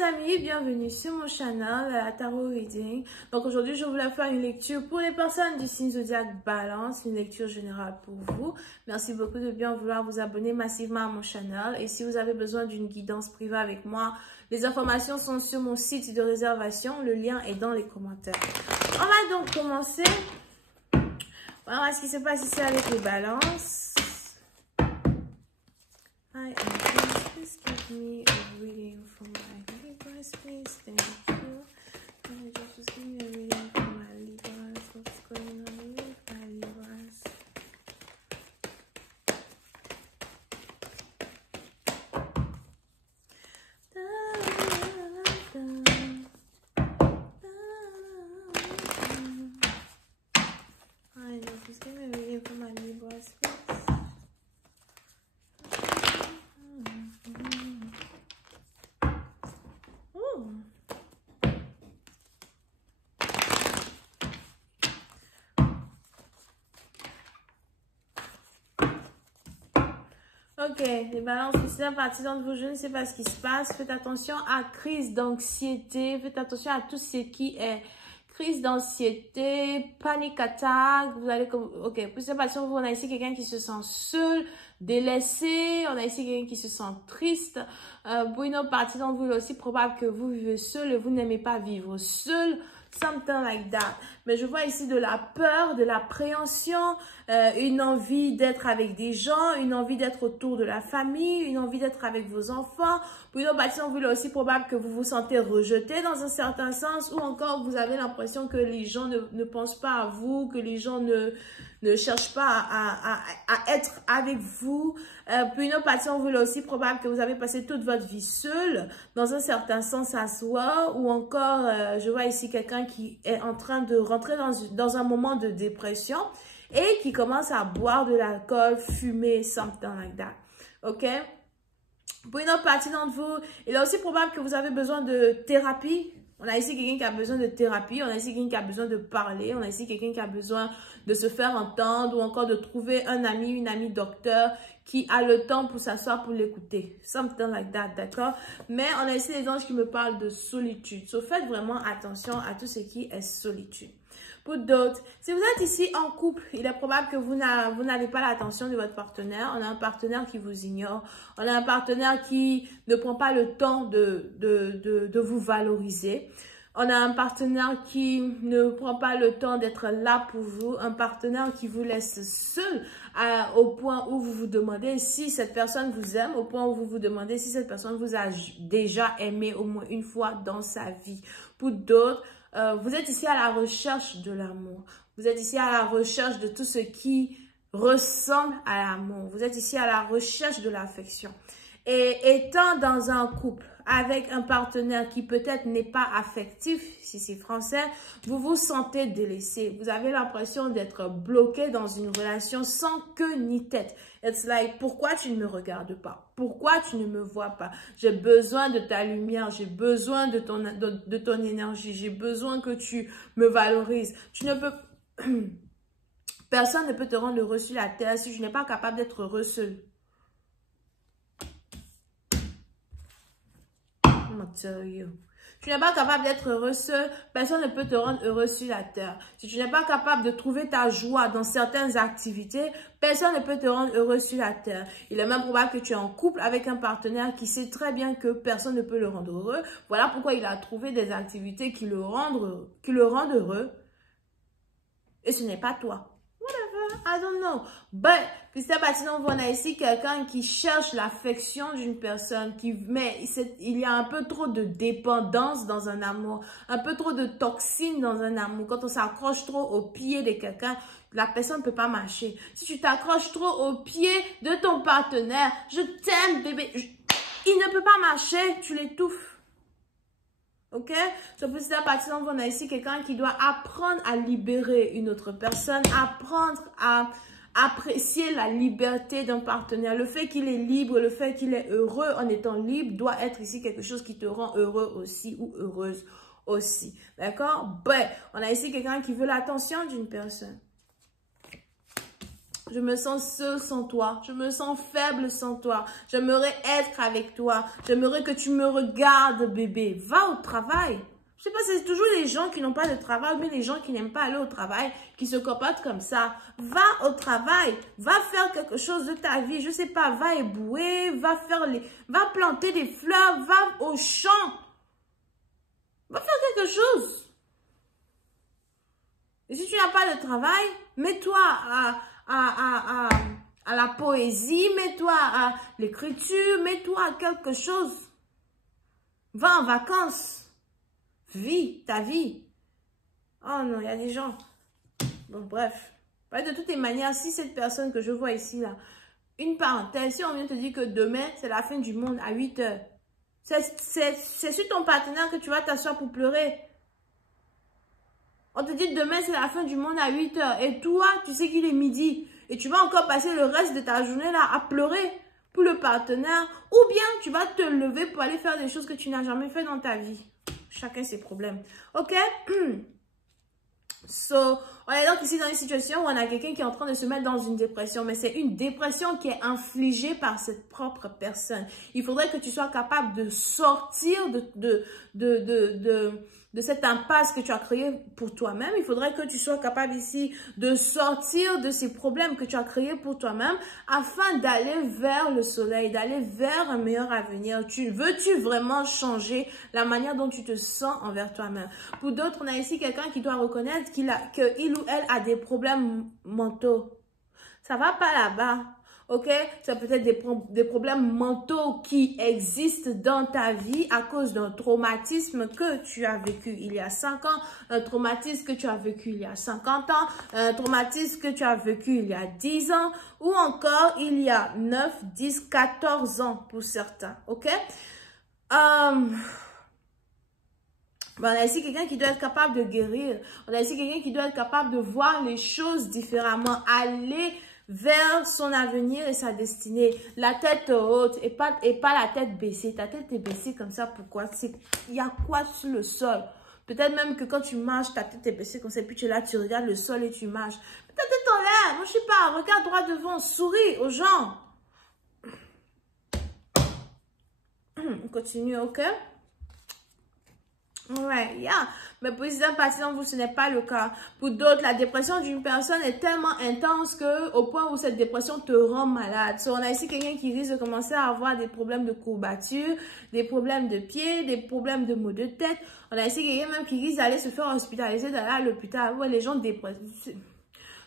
les amis, bienvenue sur mon channel Tarot Reading. Donc aujourd'hui je voulais faire une lecture pour les personnes du signe zodiaque Balance, une lecture générale pour vous. Merci beaucoup de bien vouloir vous abonner massivement à mon channel. Et si vous avez besoin d'une guidance privée avec moi, les informations sont sur mon site de réservation, le lien est dans les commentaires. On va donc commencer. Voilà ce qui se passe ici avec les balances. Please give me a reading from my Libras, please. Thank you. Just give me a reading from my Libras. What's going on with my Libras? Just give me a reading from my Libras, please. Ok, les balances, c'est la partie d'entre vous, je ne sais pas ce qui se passe. Faites attention à crise d'anxiété. Faites attention à tout ce qui est crise d'anxiété, panique attaque. Vous allez comme, ok, pour cette partie, on a ici quelqu'un qui se sent seul, délaissé. On a ici quelqu'un qui se sent triste. Pour une autre partie d'entre vous, il est aussi probable que vous vivez seul et vous n'aimez pas vivre seul. Something like that. Mais je vois ici de la peur, de l'appréhension, une envie d'être avec des gens, une envie d'être autour de la famille, une envie d'être avec vos enfants. Pour une autre partie, il est aussi probable que vous vous sentez rejeté dans un certain sens, ou encore vous avez l'impression que les gens ne pensent pas à vous, que les gens ne cherchent pas à être avec vous. Puis une autre partie, on voulait aussi probable que vous avez passé toute votre vie seul, dans un certain sens à soi, ou encore, je vois ici quelqu'un qui est en train de rentrer dans un moment de dépression et qui commence à boire de l'alcool, fumer, something like that. Ok? Pour une autre partie d'entre vous, il est aussi probable que vous avez besoin de thérapie. On a ici quelqu'un qui a besoin de thérapie, on a ici quelqu'un qui a besoin de parler, on a ici quelqu'un qui a besoin de se faire entendre ou encore de trouver un ami, une amie docteur qui a le temps pour s'asseoir pour l'écouter. Something like that, d'accord? Mais on a ici les anges qui me parlent de solitude. So, faites vraiment attention à tout ce qui est solitude. Pour d'autres, si vous êtes ici en couple, il est probable que vous n'avez pas l'attention de votre partenaire. On a un partenaire qui vous ignore. On a un partenaire qui ne prend pas le temps de vous valoriser. On a un partenaire qui ne prend pas le temps d'être là pour vous. Un partenaire qui vous laisse seul au point où vous vous demandez si cette personne vous aime, au point où vous vous demandez si cette personne vous a déjà aimé au moins une fois dans sa vie. Pour d'autres, vous êtes ici à la recherche de l'amour. Vous êtes ici à la recherche de tout ce qui ressemble à l'amour. Vous êtes ici à la recherche de l'affection. Et étant dans un couple avec un partenaire qui peut-être n'est pas affectif, si c'est français, vous vous sentez délaissé. Vous avez l'impression d'être bloqué dans une relation sans queue ni tête. It's like, pourquoi tu ne me regardes pas? Pourquoi tu ne me vois pas? J'ai besoin de ta lumière, j'ai besoin de ton énergie, j'ai besoin que tu me valorises. Tu ne peux... Personne ne peut te rendre heureux sur la terre si tu n'es pas capable d'être heureux seul. Tu n'es pas capable d'être heureux seul, personne ne peut te rendre heureux sur la terre. Si tu n'es pas capable de trouver ta joie dans certaines activités, personne ne peut te rendre heureux sur la terre. Il est même probable que tu es en couple avec un partenaire qui sait très bien que personne ne peut le rendre heureux. Voilà pourquoi il a trouvé des activités qui le rendent heureux. Et ce n'est pas toi. I don't know. But, Christelle Batinon, on a ici quelqu'un qui cherche l'affection d'une personne, mais il y a un peu trop de dépendance dans un amour, un peu trop de toxines dans un amour. Quand on s'accroche trop au pied de quelqu'un, la personne ne peut pas marcher. Si tu t'accroches trop au pied de ton partenaire, je t'aime bébé, il ne peut pas marcher, tu l'étouffes. Ok? C'est pour cette partie, on a ici quelqu'un qui doit apprendre à libérer une autre personne, apprendre à apprécier la liberté d'un partenaire. Le fait qu'il est libre, le fait qu'il est heureux en étant libre doit être ici quelque chose qui te rend heureux aussi ou heureuse aussi. D'accord? Ben, on a ici quelqu'un qui veut l'attention d'une personne. Je me sens seule sans toi. Je me sens faible sans toi. J'aimerais être avec toi. J'aimerais que tu me regardes, bébé. Va au travail. Je sais pas, c'est toujours les gens qui n'ont pas de travail, mais les gens qui n'aiment pas aller au travail, qui se comportent comme ça. Va au travail. Va faire quelque chose de ta vie. Je sais pas, va ébouer, va planter des fleurs, va au champ. Va faire quelque chose. Et si tu n'as pas de travail, mets-toi à la poésie, mets-toi à l'écriture, mets-toi à quelque chose. Va en vacances. Vis ta vie. Oh non, il y a des gens. Bon, bref. De toutes les manières, si cette personne que je vois ici, là, une parenthèse, si on vient te dire que demain, c'est la fin du monde à 8 heures, c'est sur ton partenaire que tu vas t'asseoir pour pleurer. On te dit demain c'est la fin du monde à 8 heures et toi tu sais qu'il est midi et tu vas encore passer le reste de ta journée là à pleurer pour le partenaire ou bien tu vas te lever pour aller faire des choses que tu n'as jamais fait dans ta vie. Chacun ses problèmes. Ok? On est donc ici dans une situation où on a quelqu'un qui est en train de se mettre dans une dépression, mais c'est une dépression qui est infligée par cette propre personne. Il faudrait que tu sois capable de sortir de cette impasse que tu as créée pour toi-même. Il faudrait que tu sois capable ici de sortir de ces problèmes que tu as créés pour toi-même afin d'aller vers le soleil, d'aller vers un meilleur avenir. Veux-tu vraiment changer la manière dont tu te sens envers toi-même? Pour d'autres, on a ici quelqu'un qui doit reconnaître qu'il ou elle a des problèmes mentaux. Ça va pas là-bas. Ok, ça peut être des problèmes mentaux qui existent dans ta vie à cause d'un traumatisme que tu as vécu il y a 5 ans, un traumatisme que tu as vécu il y a 50 ans, un traumatisme que tu as vécu il y a 10 ans ou encore il y a 9, 10, 14 ans pour certains. Ok, on a ici quelqu'un qui doit être capable de guérir. On a ici quelqu'un qui doit être capable de voir les choses différemment, aller vers son avenir et sa destinée. La tête haute et pas la tête baissée. Ta tête est baissée comme ça. Pourquoi? Il y a quoi sur le sol? Peut-être même que quand tu marches, ta tête est baissée comme ça. Puis tu es là, tu regardes le sol et tu marches. Ta tête en l'air. Moi, je sais pas. Regarde droit devant. Souris aux gens. On continue, ok? Ouais, yeah. Mais pour certaines parties d'entre vous, ce n'est pas le cas. Pour d'autres, la dépression d'une personne est tellement intense que au point où cette dépression te rend malade. On a ici quelqu'un qui risque de commencer à avoir des problèmes de courbature, des problèmes de pied, des problèmes de maux de tête. On a ici quelqu'un même qui risque d'aller se faire hospitaliser, d'aller à l'hôpital. Ouais, les gens dépressifs.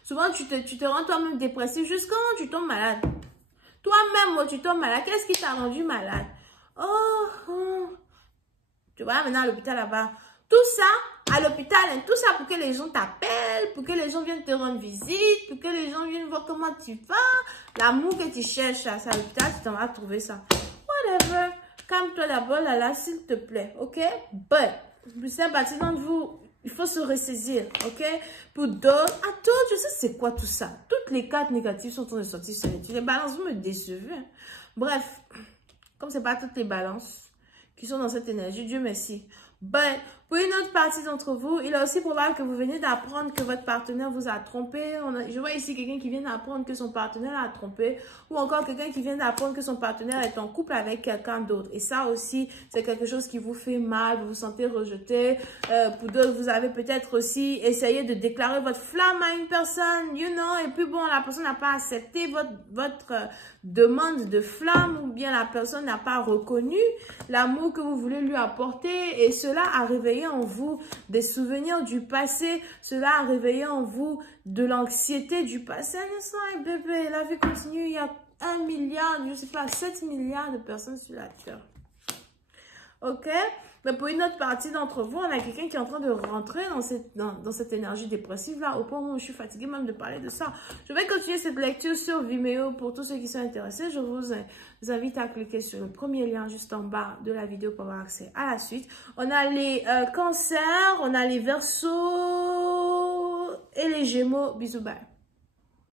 Souvent, tu te rends toi-même dépressif juste quand tu tombes malade. Toi-même, tu tombes malade. Qu'est-ce qui t'a rendu malade? Tu vois, maintenant à l'hôpital là-bas. Tout ça, à l'hôpital, hein, tout ça pour que les gens t'appellent, pour que les gens viennent te rendre visite, pour que les gens viennent voir comment tu vas. L'amour que tu cherches, c'est à l'hôpital, tu t'en vas trouver ça. Whatever. Calme-toi d'abord là, s'il te plaît, ok? But, c'est parti d'entre vous, il faut se ressaisir, ok? Pour d'autres, attends, je sais c'est quoi tout ça. Toutes les cartes négatives sont en train de sortir sur les balances, vous me décevez. Hein. Bref, comme c'est pas toutes les balances qui sont dans cette énergie, Dieu merci. Pour une autre partie d'entre vous, il est aussi probable que vous veniez d'apprendre que votre partenaire vous a trompé. Je vois ici quelqu'un qui vient d'apprendre que son partenaire a trompé ou encore quelqu'un qui vient d'apprendre que son partenaire est en couple avec quelqu'un d'autre. Et ça aussi, c'est quelque chose qui vous fait mal, vous vous sentez rejeté. Pour d'autres, vous avez peut-être aussi essayé de déclarer votre flamme à une personne, et puis bon, la personne n'a pas accepté votre demande de flamme ou bien la personne n'a pas reconnu l'amour que vous voulez lui apporter et cela a réveillé en vous des souvenirs du passé, cela a réveillé en vous de l'anxiété du passé. Et bébé, la vie continue, il y a 1 milliard, je sais pas, 7 milliards de personnes sur la terre. Ok? Mais pour une autre partie d'entre vous, on a quelqu'un qui est en train de rentrer dans cette énergie dépressive-là, au point où je suis fatiguée même de parler de ça. Je vais continuer cette lecture sur Vimeo pour tous ceux qui sont intéressés. Je vous invite à cliquer sur le premier lien juste en bas de la vidéo pour avoir accès à la suite. On a les cancers, on a les verseaux et les gémeaux. Bisous, bye.